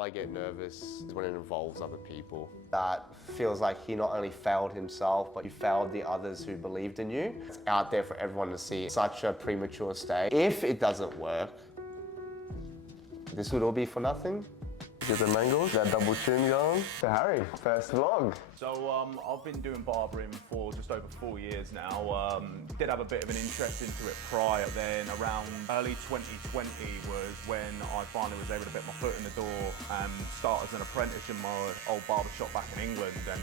I get nervous when it involves other people. That feels like he not only failed himself, but you failed the others who believed in you. It's out there for everyone to see. Such a premature stage. If it doesn't work, this would all be for nothing. Get the mangoes, that double chin going. So Harry, first vlog. So I've been doing barbering for just over 4 years now. Did have a bit of an interest into it prior. Then around early 2020 was when I finally was able to get my foot in the door and start as an apprentice in my old barber shop back in England. And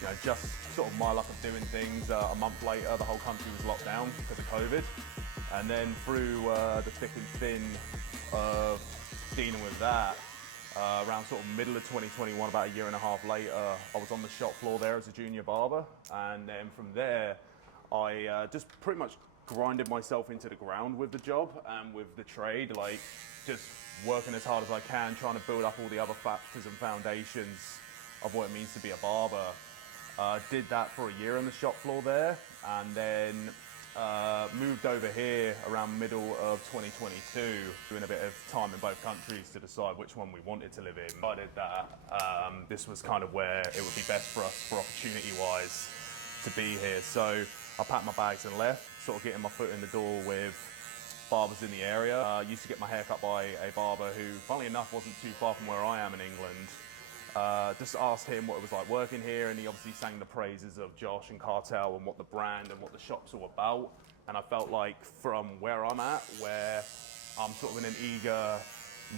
you know, just sort of my luck of doing things. A month later, the whole country was locked down because of COVID. And then through the thick and thin of dealing with that, around sort of middle of 2021, about a year and a half later, I was on the shop floor there as a junior barber, and then from there I just pretty much grinded myself into the ground with the job and with the trade, like just working as hard as I can, trying to build up all the other factors and foundations of what it means to be a barber. Did that for a year on the shop floor there, and then moved over here around middle of 2022, doing a bit of time in both countries to decide which one we wanted to live in. Decided that this was kind of where it would be best for us, for opportunity-wise, to be here. So I packed my bags and left, sort of getting my foot in the door with barbers in the area. Used to get my hair cut by a barber who, funnily enough, wasn't too far from where I am in England. Just asked him what it was like working here, and he obviously sang the praises of Josh and Cartel and what the brand and what the shop's all about. And I felt like from where I'm at, where I'm sort of in an eager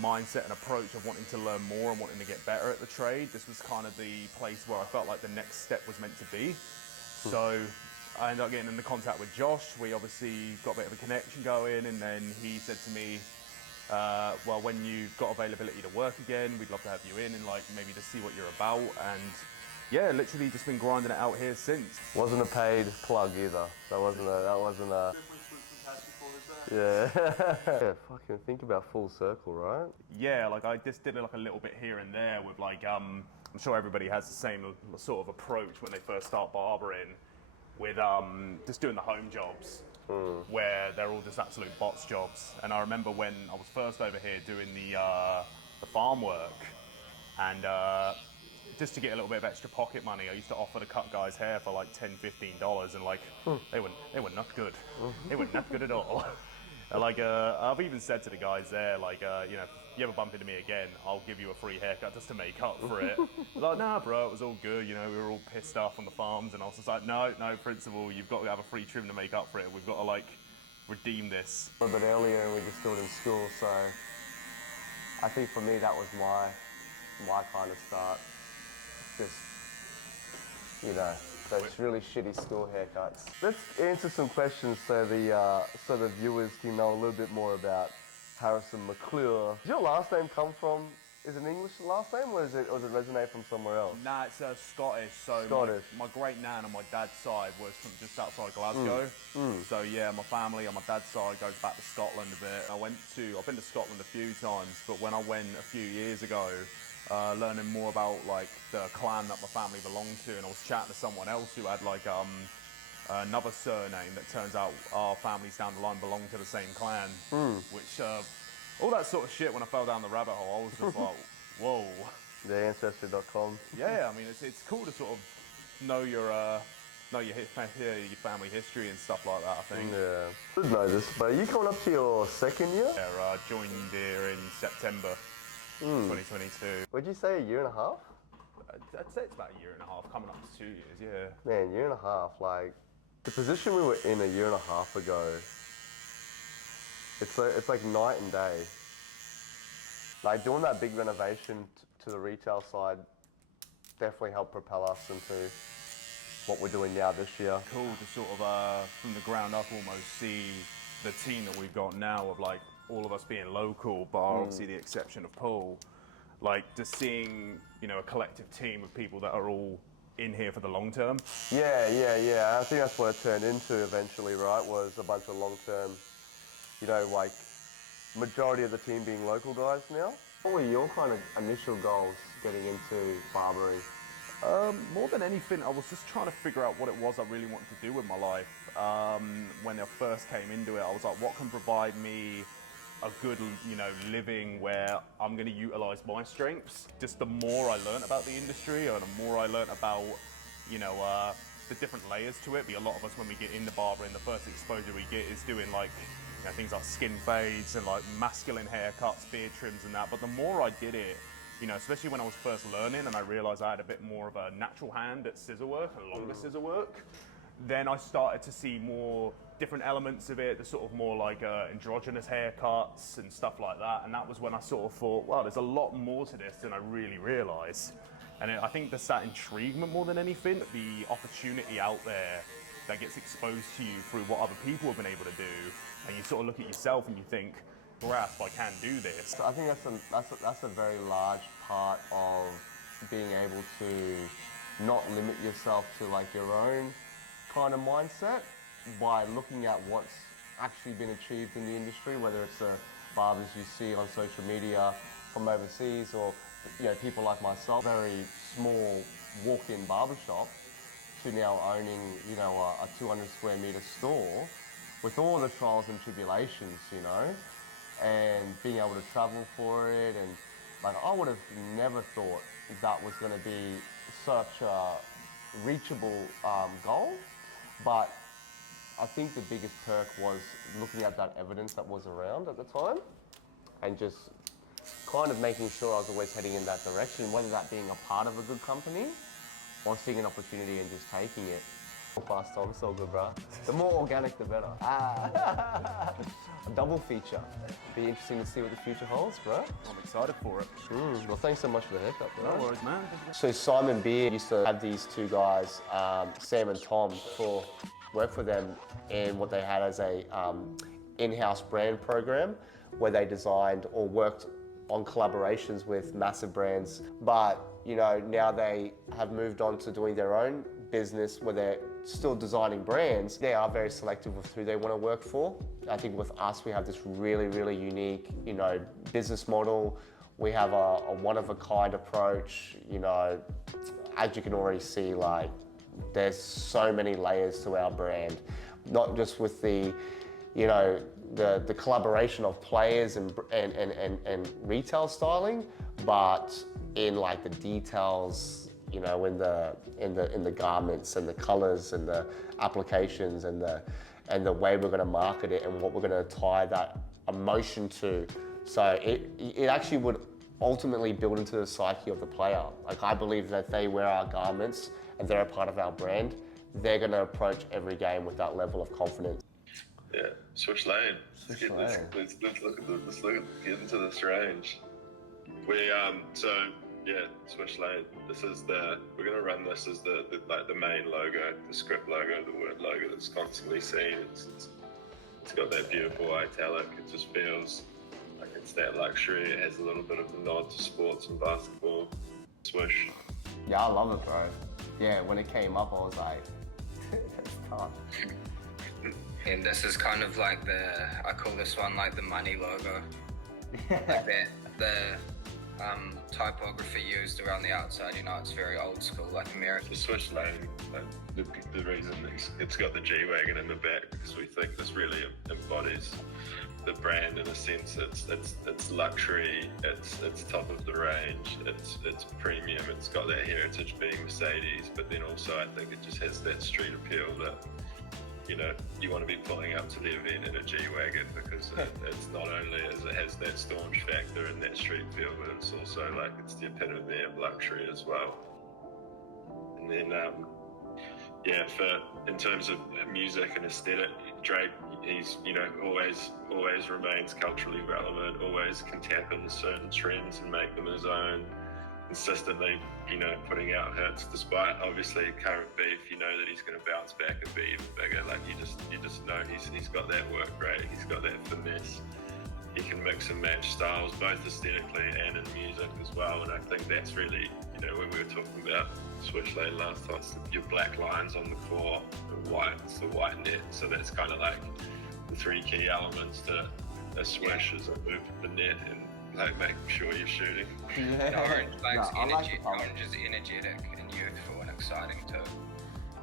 mindset and approach of wanting to learn more and wanting to get better at the trade, this was kind of the place where I felt like the next step was meant to be. So I ended up getting into contact with Josh. We obviously got a bit of a connection going, and then he said to me, well, when you've got availability to work again, we'd love to have you in and like maybe to see what you're about. And yeah, literally just been grinding it out here since. Wasn't a paid plug either. That wasn't a. Yeah. Yeah. Fucking think about full circle, right? Yeah, like I just did like a little bit here and there with like I'm sure everybody has the same sort of approach when they first start barbering, with just doing the home jobs. Where they're all just absolute bots jobs. And I remember when I was first over here doing the farm work, and just to get a little bit of extra pocket money, I used to offer to cut guys' hair for like $10–15, and like they were not good. They were not good at all. And like I've even said to the guys there, like you know, if you ever bump into me again, I'll give you a free haircut just to make up for it. Like, nah, bro, it was all good. You know, we were all pissed off on the farms, and I was just like, no, principal, you've got to have a free trim to make up for it. We've got to like redeem this. A little bit earlier, and we just do it in school. So I think for me, that was my kind of start. Just, you know, those really shitty school haircuts. Let's answer some questions so the viewers can know a little bit more about Harrison McClure. Does your last name come from, is it an English last name, or does it resonate from somewhere else? Nah, it's Scottish. So Scottish. My great nan on my dad's side was from just outside Glasgow. So yeah, my family on my dad's side goes back to Scotland a bit. I've been to Scotland a few times, but when I went a few years ago, learning more about like the clan that my family belonged to, and I was chatting to someone else who had like another surname that turns out our families down the line belong to the same clan, which all that sort of shit, when I fell down the rabbit hole, I was just like, whoa. The Ancestry.com. Yeah, I mean, it's cool to sort of know your family history and stuff like that, I think. Yeah. I did know this, but are you coming up to your second year? Yeah, I joined here in September 2022. Would you say a year and a half? I'd say it's about a year and a half, coming up to 2 years, yeah. Man, year and a half, like, the position we were in a year and a half ago, it's like night and day. Like, doing that big renovation to the retail side definitely helped propel us into what we're doing now this year. Cool to sort of, from the ground up, almost see the team that we've got now of like all of us being local, bar obviously the exception of Paul. Like just seeing, you know, a collective team of people that are all in here for the long term. Yeah. I think that's what it turned into eventually, right? Was a bunch of long-term, you know, like majority of the team being local guys now. What were your kind of initial goals getting into barbering? More than anything, I was just trying to figure out what it was I really wanted to do with my life. When I first came into it, I was like, what can provide me a good, living where I'm going to utilize my strengths. Just the more I learn about the industry, or the more I learn about, the different layers to it. A lot of us, when we get into barbering, the first exposure we get is doing like, things like skin fades and like masculine haircuts, beard trims and that. But the more I did it, especially when I was first learning and I realized I had a bit more of a natural hand at scissor work and longer scissor work, then I started to see more different elements of it, the sort of more like androgynous haircuts and stuff like that. And that was when I sort of thought, wow, there's a lot more to this than I really realized. And I think there's that intriguement more than anything, the opportunity out there that gets exposed to you through what other people have been able to do. And you sort of look at yourself and you think, grasp, I can do this. So I think that's a very large part of being able to not limit yourself to like your own kind of mindset by looking at what's actually been achieved in the industry, whether it's the barbers you see on social media from overseas or people like myself, very small walk-in barbershop, to now owning a 200 square meter store with all the trials and tribulations, and being able to travel for it. And like, I would have never thought that was going to be such a reachable goal, but I think the biggest perk was looking at that evidence that was around at the time and just kind of making sure I was always heading in that direction, whether that being a part of a good company or seeing an opportunity and just taking it. Fast Tom, so good, bro. The more organic, the better. A double feature. Be interesting to see what the future holds, bro. I'm excited for it. Well, thanks so much for the haircut, bro. No worries, man. So Simon Beard used to have these two guys, Sam and Tom, for work for them in what they had as a in-house brand program where they designed or worked on collaborations with massive brands. But now they have moved on to doing their own business where they're still designing brands. They are very selective with who they want to work for. I think with us, we have this really, really unique, business model. We have a one-of-a-kind approach. As you can already see, like, there's so many layers to our brand, not just with the collaboration of players and retail styling, but in like the details, in the garments and the colors and the applications and the way we're going to market it and what we're going to tie that emotion to. So it actually would ultimately build into the psyche of the player. Like, I believe that if they wear our garments and they're a part of our brand, they're going to approach every game with that level of confidence. Yeah, Swish Lane. Let's get into this range. Swish Lane. We're gonna run this as the main logo, the script logo, the word logo that's constantly seen. It's got that beautiful italic. It just feels like it's that luxury. It has a little bit of a nod to sports and basketball. Swish. Yeah, I love it, bro. Yeah, when it came up, I was like, that's tough. And this is kind of like I call this one like the money logo. Like that, the typography used around the outside, it's very old school, like American. The Swish Lane, the reason it's got the G-Wagon in the back, because we think this really embodies the brand in a sense. It's luxury, it's top of the range, it's premium, it's got that heritage being Mercedes, but then also I think it just has that street appeal that you want to be pulling up to the event in a G-Wagon, because it's not only as it has that staunch factor and that street feel, but it's also like it's the epitome of luxury as well. And then, in terms of music and aesthetic, Drake, he's always remains culturally relevant, always can tap into certain trends and make them his own. Consistently, putting out hits despite obviously current beef. You know that he's going to bounce back and be even bigger. Like you just know he's got that work rate. He's got that finesse. He can mix and match styles both aesthetically and in music as well. And I think that's really, when we were talking about Swish Lane last time, it's your black lines on the core, it's the white net. So that's kind of like the three key elements to a swish is a move of the net and like making sure you're shooting. Yeah. Orange is energetic and youthful and exciting too.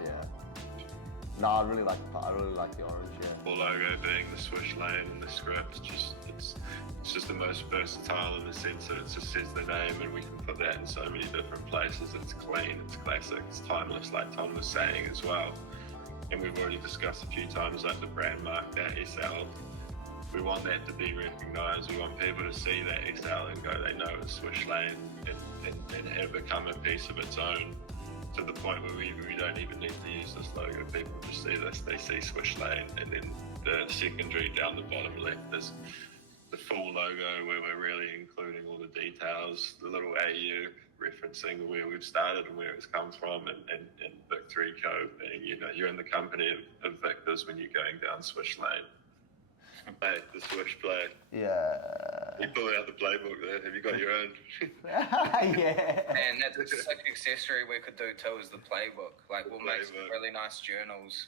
Yeah. No, I really like the orange. Yeah. The logo being the Swish lane and the script, it's just the most versatile in the sense that it just says the name, and we can put that in so many different places. It's clean, it's classic, it's timeless, like Tom was saying as well. And we've already discussed a few times, like the brand mark, that SL. We want that to be recognised. We want people to see that SL and go, they know it's Swish lane, and have become a piece of its own, to the point where we don't even need to use this logo. People just see this, they see Swish lane, and then the secondary down the bottom left is the full logo, where we're really including all the details, the little AU referencing where we've started and where it's come from, and Victory Cove, and you're in the company of victors when you're going down Swish lane. Hey, the Swish play. Yeah. You pull out the playbook there. Have you got your own? Yeah. And that's a sick accessory we could do too, is the playbook. Like, we'll make some really nice journals,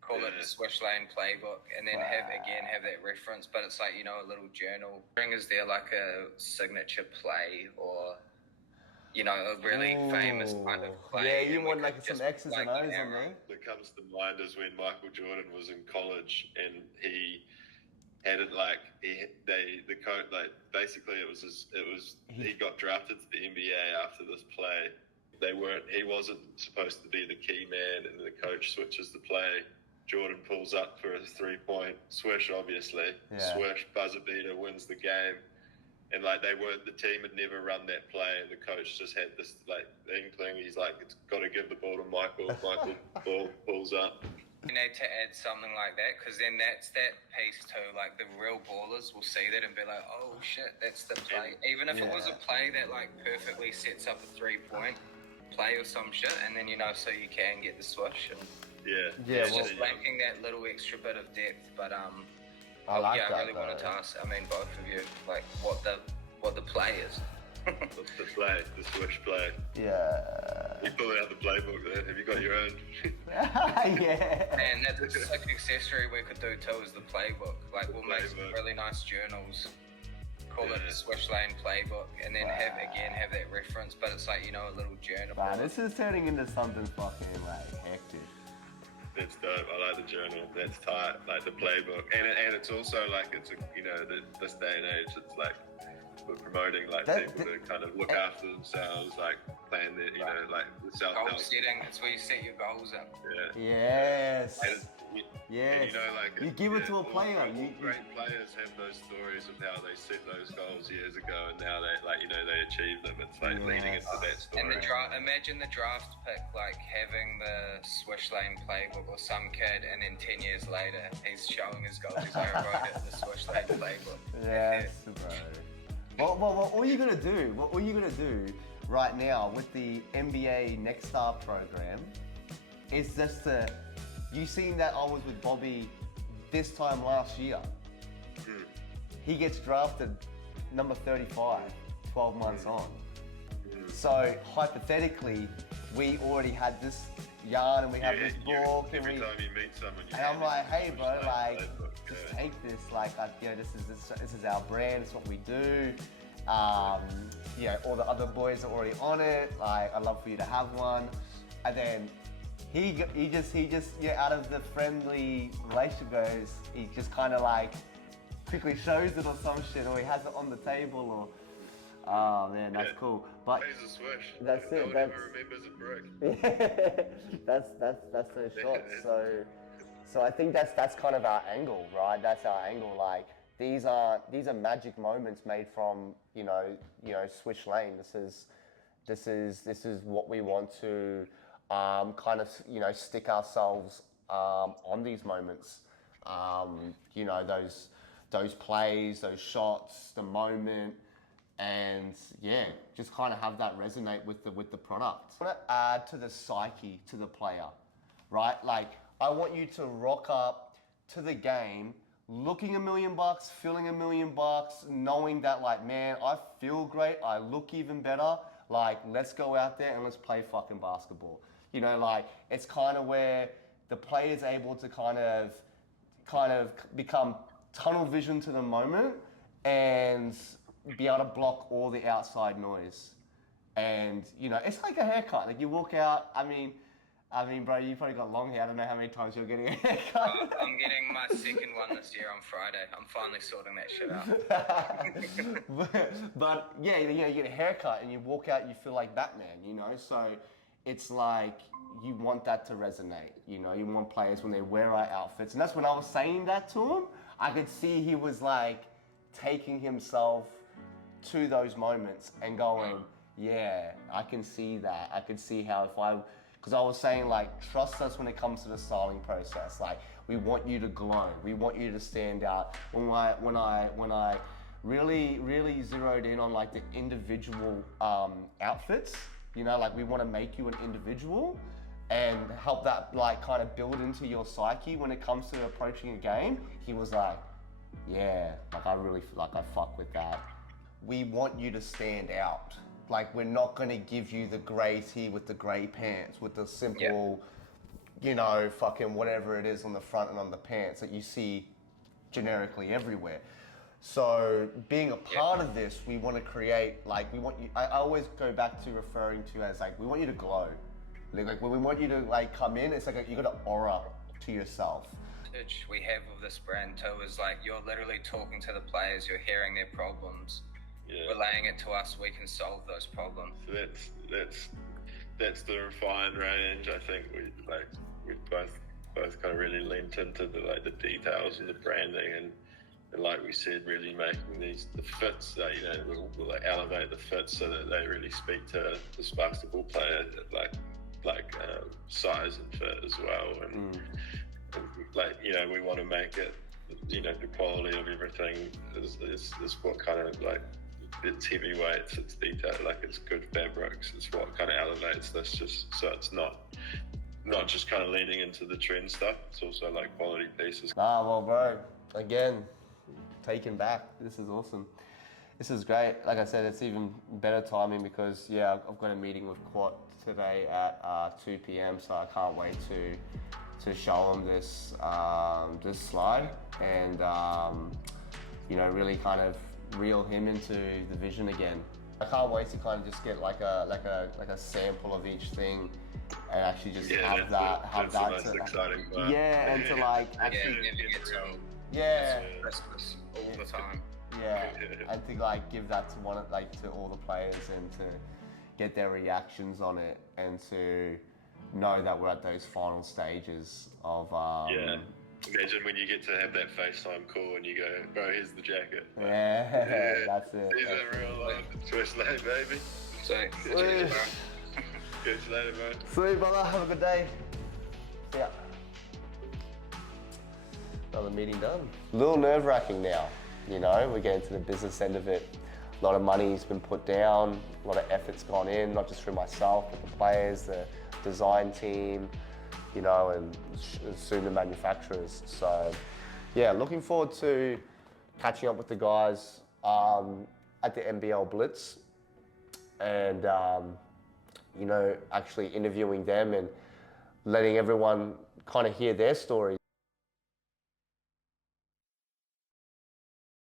call it the Swish lane playbook, and then have that reference, but it's like, a little journal. Is there like a signature play, or a really famous kind of play? Yeah, you want like some X's and O's on there? What comes to mind is when Michael Jordan was in college, and he had it like basically it was he got drafted to the NBA after this play. He wasn't supposed to be the key man, and the coach switches the play. Jordan pulls up for his 3-point swish, obviously. Yeah. Swish, buzzer beater, wins the game. And the team had never run that play, and the coach just had this inkling. He's like, it's got to give the ball to Michael. Michael ball pulls up. You need to add something like that, because then that's that piece too. Like, the real ballers will see that and be like, oh shit, that's the play. Even if it was a play that perfectly sets up a 3-point play or some shit, and then so you can get the swish. And it's just lacking that little extra bit of depth. But I really wanted to ask, both of you, like, what the play is. The play, the Swish play. Yeah. You pull out the playbook there. Have you got your own? Yeah. And that's a sick accessory we could do too, is the playbook. Like, we'll make some really nice journals, call it the Swish lane playbook, and then have that reference, but it's like, a little journal. Man, this is turning into something fucking hectic. That's dope. I like the journal. That's tight. Like the playbook, and it's also like it's this day and age. It's like we're promoting people to kind of look after themselves, like plan their like the self-help. Goal setting. It's where you set your goals in. Yeah. Yes. And you give it to a player. Great players have those stories of how they set those goals years ago, and now they they achieve them. It's like leading into that story. And imagine the draft pick, like having the Swish lane playbook, or some kid, and then 10 years later he's showing his goals. He's like, I wrote it in the Swish lane playbook. Yes, bro. Well, all you're gonna do right now with the NBA Next Star program is just to. You seen that I was with Bobby this time last year. He gets drafted number 35, 12 months on. So hypothetically, we already had this yarn and we have this book. Every time you meet someone, and I'm like, hey bro, just take this. This is our brand. It's what we do. All the other boys are already on it. Like, I'd love for you to have one. And then he just out of the friendly relationship goes, he just kind of quickly shows it or some shit, or he has it on the table, or oh man, that's cool. But he's a Swish. That's it. No one ever remembers a brick. that's no shot. So I think that's kind of our angle, right? That's our angle. Like, these are magic moments made from Swish lane. This is what we want to. Kind of, stick ourselves on these moments. Those plays, those shots, the moment, and just kind of have that resonate with the product. I want to add to the psyche to the player, right? Like, I want you to rock up to the game, looking $1 million, feeling $1 million, knowing that, like, man, I feel great, I look even better. Like, let's go out there and let's play fucking basketball. It's kind of where the player's able to kind of become tunnel vision to the moment and be able to block all the outside noise. And, it's like a haircut. Like, you walk out, I mean, bro, you probably got long hair. I don't know how many times you're getting a haircut. I'm getting my second one this year on Friday. I'm finally sorting that shit out. but yeah, you know, you get a haircut and you walk out, you feel like Batman, you know? So it's like you want that to resonate, you know? You want players when they wear our outfits. And that's when I was saying that to him, I could see he was like taking himself to those moments and going, yeah, I can see that. I can see how because I was saying like, trust us when it comes to the styling process. Like, we want you to glow. We want you to stand out. When I really zeroed in on like the individual outfits, you know, like we want to make you an individual and help that like kind of build into your psyche when it comes to approaching a game. He was like, yeah, like I really feel like I fuck with that. We want you to stand out. Like, we're not gonna give you the grey tee with the grey pants, with the simple, you know, fucking whatever it is on the front and on the pants that you see generically everywhere. So being a part of this, we want to create, like, we want you, I always go back to referring to as like, we want you to glow. Like when we want you to like come in, it's like you got an aura to yourself. We have of this brand too is like, you're literally talking to the players, you're hearing their problems. Yeah. Relaying it to us, we can solve those problems. So that's the refined range. I think we both kind of really leaned into the details and the branding and like we said, really making the fits that, you know, we'll like elevate the fits so that they really speak to this basketball player, like size and fit as well. And like, you know, we want to make it, you know, the quality of everything is what kind of like, it's heavyweights, it's detailed, like it's good fabrics, it's what kind of elevates this, just so it's not just kind of leaning into the trend stuff, it's also like quality pieces. Well, bro, again, taken back. This is awesome. This is great. Like I said, it's even better timing because, yeah, I've got a meeting with Quat today at 2 p.m, so I can't wait to show him this slide and, you know, really kind of reel him into the vision again. I can't wait to kind of just get like a sample of each thing and actually just have that the most exciting part. Yeah, and to like actually Christmas all the time. Yeah, and to like give that to to all the players and to get their reactions on it and to know that we're at those final stages of Imagine when you get to have that FaceTime call and you go, bro, here's the jacket. Yeah, that's it. Here's a real life Swish late, baby. So, Catch you later, bro. Sweet, brother. Have a good day. See ya. Another meeting done. A little nerve-wracking now, you know, we're getting to the business end of it. A lot of money's been put down, a lot of effort's gone in, not just through myself, but the players, the design team, you know, and soon the manufacturers. So yeah, looking forward to catching up with the guys at the NBL Blitz and, you know, actually interviewing them and letting everyone kind of hear their stories.